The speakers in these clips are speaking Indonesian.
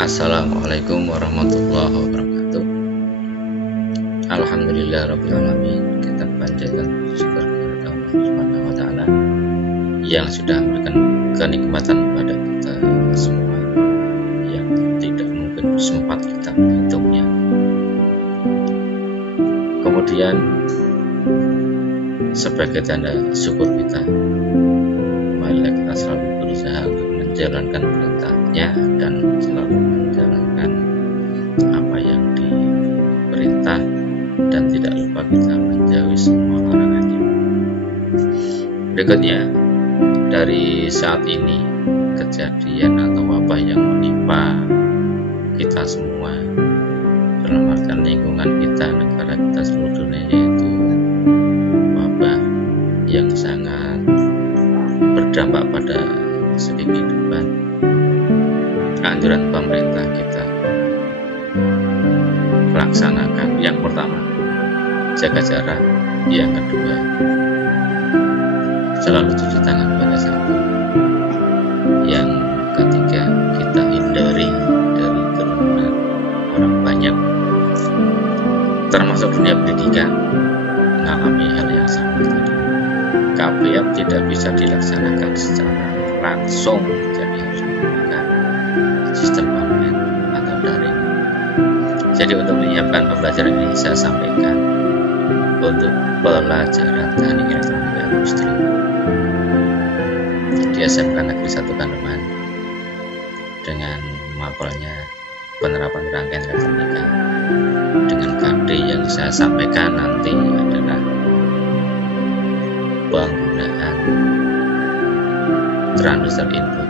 Assalamualaikum warahmatullahi wabarakatuh. Alhamdulillahirrabbilalamin. Kita panjatkan syukur kepada Allah Subhanahu wa Ta'ala yang sudah memberikan kenikmatan kepada kita semua yang tidak mungkin sempat kita menghitungnya. Kemudian sebagai tanda syukur kita, marilah kita selalu berusaha untuk menjalankan perintahnya dan selalu menjalankan apa yang diperintah, dan tidak lupa kita menjauhi semua larangannya. Berikutnya, dari saat ini kejadian atau wabah yang menimpa kita semua, dalam artian lingkungan kita, negara kita, seluruh dunia, yaitu wabah yang sangat berdampak pada segi kehidupan. Anjuran pemerintah kita laksanakan. Yang pertama, jaga jarak. Yang kedua, selalu cuci tangan pada sabun. Yang ketiga, kita hindari dari kerumunan orang banyak. Termasuk dunia pendidikan mengalami hal yang sama tadi. KBM tidak bisa dilaksanakan secara langsung, jadi harus menggunakan sistem online atau daring. Jadi untuk menyiapkan pembelajaran ini, saya sampaikan untuk pelajaran teknik elektronik dan industri di SMK Negeri 1 Kandeman dengan mapelnya penerapan rangkaian elektronika. Dengan KD yang saya sampaikan nanti adalah penggunaan transistor input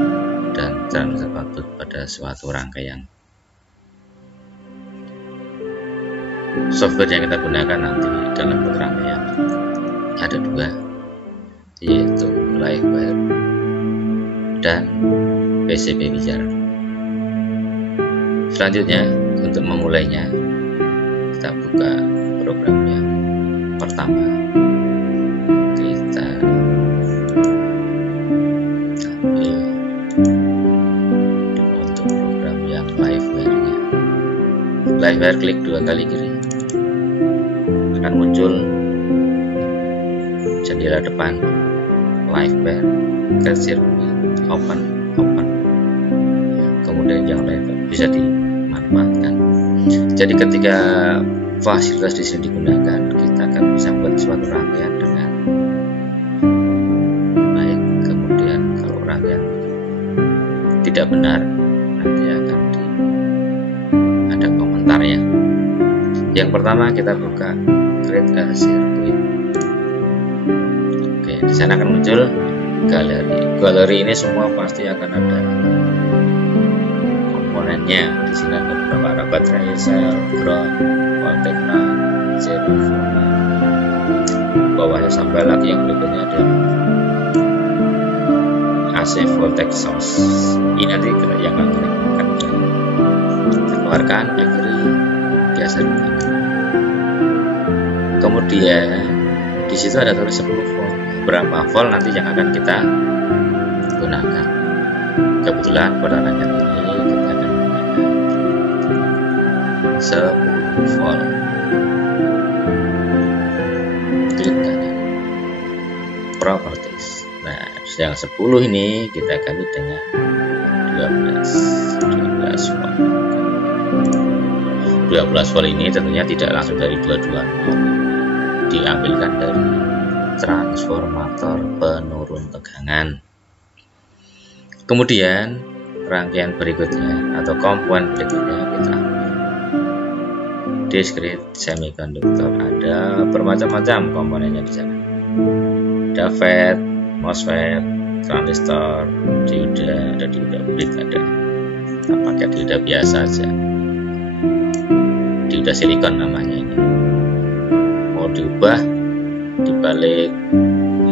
dan transistor output pada suatu rangkaian. Software yang kita gunakan nanti dalam rangkaian ada dua, yaitu Liveware dan PCB Wizard. Selanjutnya, untuk memulainya, kita buka program yang pertama. Kita ambil untuk program yang Liveware-nya. Liveware, klik 2 kali kiri, akan muncul jendela depan Liveware, get sirkuit, open. Kemudian yang lain bisa dimanfaatkan. Jadi ketika fasilitas di sini digunakan, kita akan bisa buat suatu rangkaian dengan baik. Kemudian kalau rangkaian tidak benar, nanti akan ada komentarnya. Yang pertama, kita buka create a circuit. Oke, di sana akan muncul galeri. Galeri ini semua pasti akan ada komponennya. Di sini ada beberapa baterai, sel, ground, voltage run, zero volt. Bawahnya sampai lagi yang berikutnya ada AC voltage source. Ini nanti yang akan kita keluarkan, bakery biasa. Kemudian di situ ada tulis 10 volt. Berapa volt nanti yang akan kita gunakan. Kebetulan pada rangkaian ini kita akan gunakan 10 volt. Klik kanan, properties. Nah, yang 10 ini kita ganti dengan 12 volt. 12 volt ini tentunya tidak langsung dari 22 volt, diambilkan dari transformator penurun tegangan. Kemudian rangkaian berikutnya atau komponen berikutnya kita ambil discrete semiconductor. Ada bermacam-macam komponennya di sana. Ada FET, MOSFET, transistor, dioda, ada dioda brit, ada. Kita pakai dioda biasa aja. Dioda silikon namanya ini. Mau diubah dibalik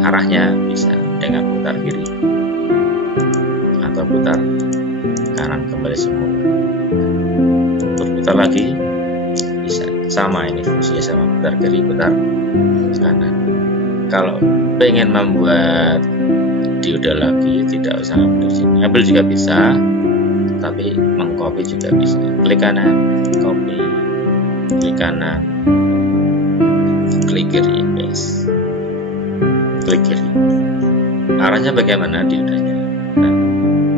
arahnya bisa dengan putar kiri atau putar kanan kembali semula. Berputar lagi bisa, sama ini fungsinya sama, putar kiri putar kanan. Kalau pengen membuat dioda lagi tidak usah ambil di sini, ambil juga bisa, tapi mengcopy juga bisa. Klik kanan, copy, klik kanan, klik kiri, paste, klik kiri. Arahnya bagaimana? Diodanya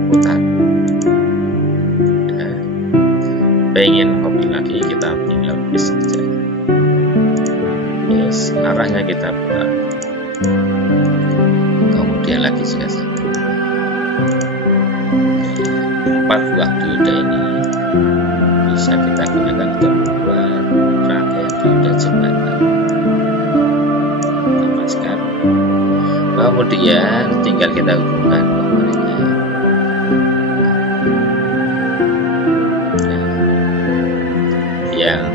putar. Nah, pengen copy lagi, kita tinggal paste saja. Yes, arahnya kita putar. Kemudian lagi juga sama. 4 buah dioda ini bisa kita gunakan untuk membuat rangkaian dioda jembatan. Tambahkan. Kemudian tinggal kita hubungkan komponennya. Yang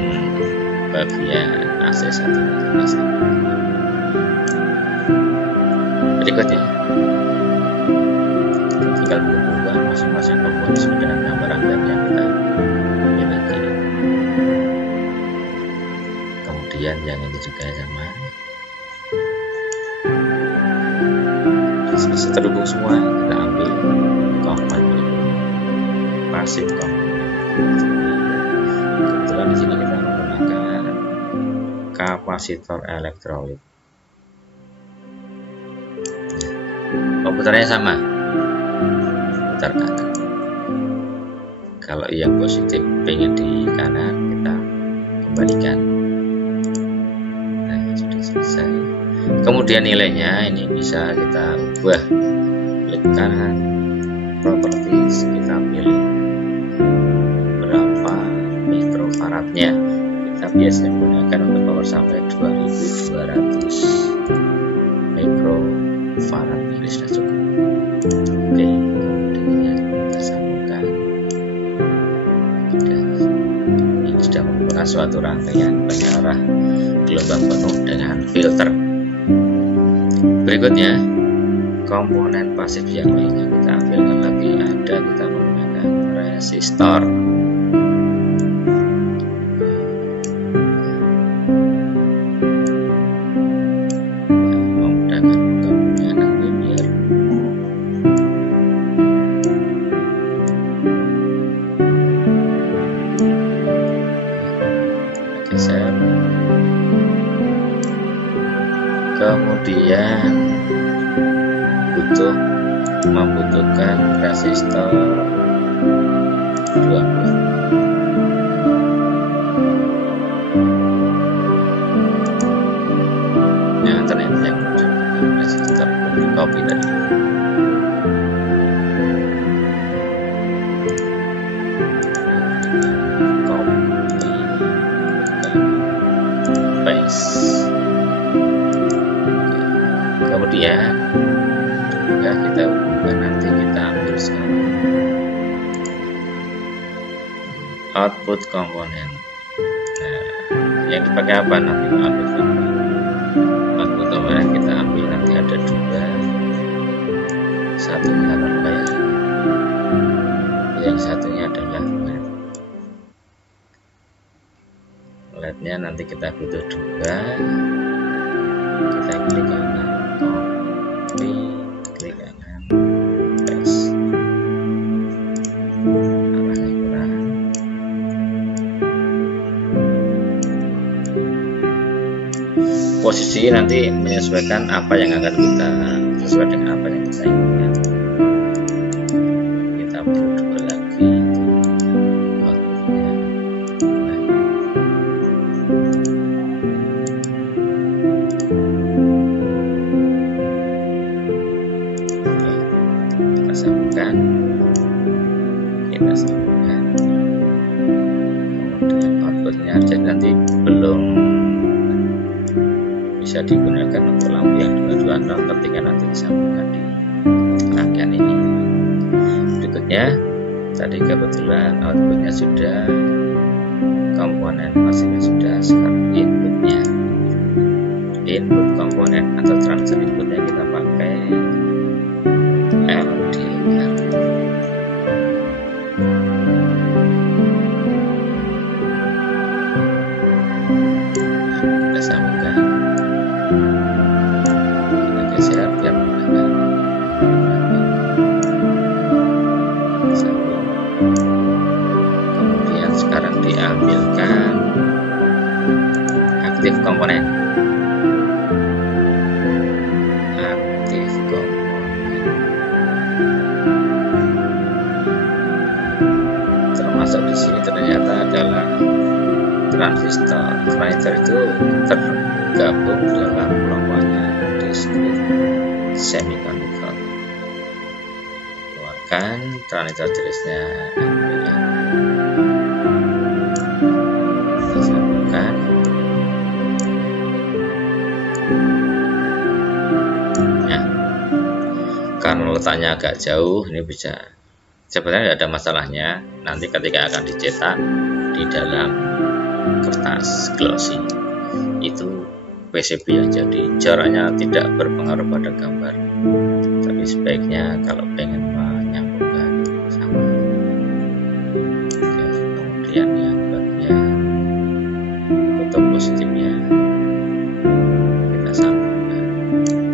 bagian AC1 berikutnya tinggal menghubungkan masing-masing komponen sesuai dengan gambar rangkaian yang kita miliki. Kemudian yang ini juga sama, selesai terhubung semua, kita ambil komponen pasif komponen. Kebetulan di sini kita menggunakan kapasitor elektrolit. Komputernya sama, putar kanan. Kalau yang positif pengen di kanan, kita kembalikan. Nah, sudah selesai. Kemudian nilainya ini bisa kita ubah. Klik kanan, properties, kita pilih berapa mikrofaradnya. Kita biasanya menggunakan untuk power sampai 2200 mikrofarad. Ini sudah cukup. Oke, kemudian kita sambungkan. Ini sudah merupakan suatu rangkaian pengarah gelombang penuh dengan filter. Berikutnya, komponen pasif yang lainnya kita ambilkan lagi. Ada, kita menggunakan resistor. Kemudian membutuhkan resistor 2 buah. Yang ternyata yang resistor copy tadi. Kemudian ya kita hubungkan, nanti kita ambil sekarang output komponen. Nah, yang dipakai apa nanti output komponen kita ambil, nanti ada 2, satunya apa ya, yang satunya adalah LED-nya, nanti kita butuh 2, kita klik kanan, copy, klik kanan, paste, arahnya kurang. Posisi nanti menyesuaikan apa yang akan kita sesuai dengan apa yang kita inginkan. Kita butuh 2 lagi outputnya. Kita sambungkan, kemudian outputnya, jadi nanti belum bisa digunakan untuk lampu yang 220 ketika nanti disambungkan di rangkaian ini. Berikutnya, tadi kebetulan outputnya sudah, komponen pasifnya sudah, sekarang input komponen atau transfer inputnya kita pakai LDR. Kita sambungkan, kita geser biar mudah. Sambung. komponen. Aktif komponen. Termasuk di sini ternyata adalah transistor. Transistor itu tergabung dalam kelompoknya discrete semiconductor. Keluarkan transistor jenisnya NPN. Disambungkan. Nah, karena letaknya agak jauh, ini bisa sebenarnya tidak ada masalahnya. Nanti ketika akan dicetak di dalam kertas glossy itu PCB ya, jadi jaraknya tidak berpengaruh pada gambar, tapi sebaiknya kalau pengen menyambungkan sama. Oke, kemudian yang bagian foto positifnya kita sambungkan.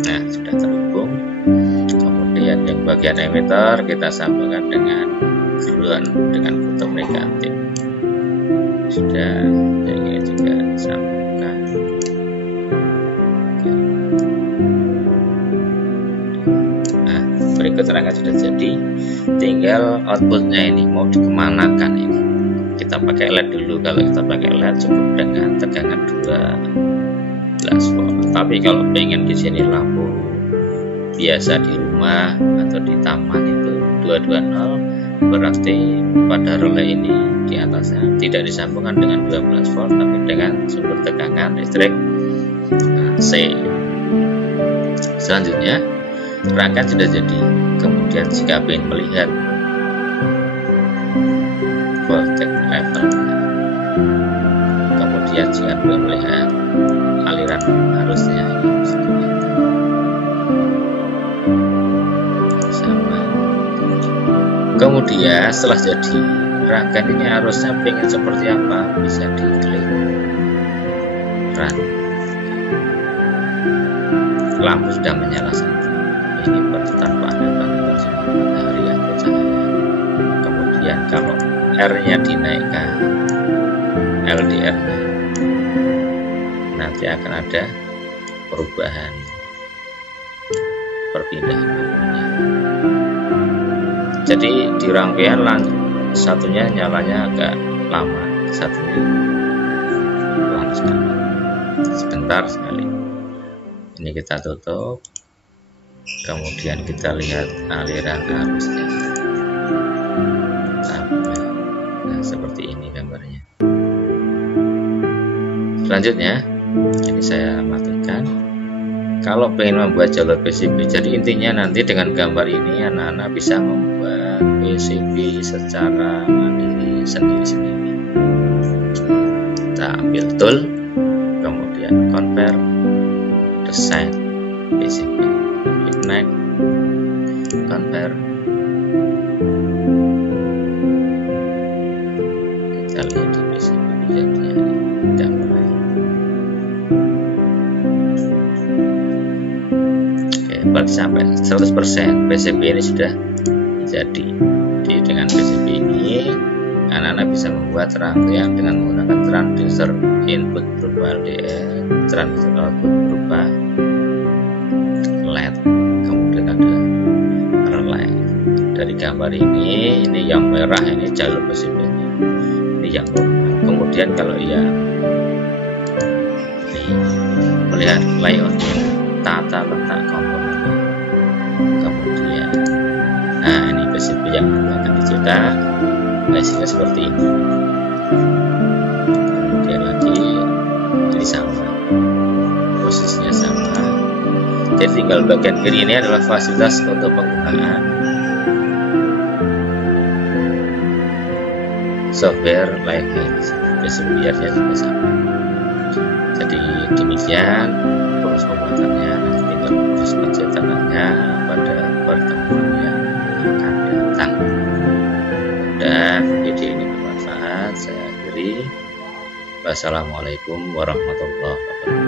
Nah, sudah terhubung. Kemudian yang bagian emitter kita sambungkan dengan ground, dengan foto negatif. Sudah, yang ini juga sambungkan. Oke. Nah, berikut rangka sudah jadi, tinggal outputnya ini mau dikemanakan ini. Kita pakai LED dulu. Kalau kita pakai LED cukup dengan tegangan 12 volt. Tapi kalau pengen di sini lampu biasa di rumah atau di taman itu 220, berarti pada relay ini di atasnya tidak disambungkan dengan 12 volt tapi dengan sumber tegangan listrik AC. Selanjutnya rangkaian sudah jadi. Kemudian jika ingin melihat voltage level, kemudian jika ingin melihat aliran arusnya sama. Kemudian setelah jadi rangkaian ini arusnya pengen seperti apa, bisa diklik run. Lampu sudah menyala saja. Ini tanpa ada bantuan sinar matahari atau cahaya. Kemudian kalau R-nya dinaikkan, LDR-nya, nanti akan ada perubahan perpindahan lampunya. Jadi di rangkaian satunya nyalanya agak lama, satunya pelan sekali, sebentar sekali. Ini kita tutup, kemudian kita lihat aliran arusnya. Nah, seperti ini gambarnya. Selanjutnya, ini saya matikan. Kalau pengen membuat jalur PCB, jadi intinya nanti dengan gambar ini anak-anak bisa membuat PCB secara mandiri sendiri-sendiri. Kita ambil tool, kemudian convert, design PCB, klik next, convert. Kita lihat di PCB lihatnya gambarnya. Oke, sampai 100% PCB ini sudah jadi. Jadi dengan PCB ini anak-anak bisa membuat rangkaian dengan menggunakan transistor input berupa LDR, transistor output berupa LED, kemudian ada relay. Dari gambar ini yang merah ini jalur PCB-nya, ini yang normal. Kemudian kalau yang melihat layoutnya, tata letak komponennya, kemudian nah ini PCB yang akan dicetak, hasilnya seperti ini. Kemudian lagi ini sama, posisinya sama. Jadi tinggal bagian kiri ini adalah fasilitas untuk penggunaan software lainnya. PCB-nya juga sama. Jadi demikian proses pembuatannya. Nanti tinggal proses pencetakannya pada pertemuan yang akan datang. Dan video ini bermanfaat. Saya akhiri. Wassalamualaikum warahmatullahi wabarakatuh.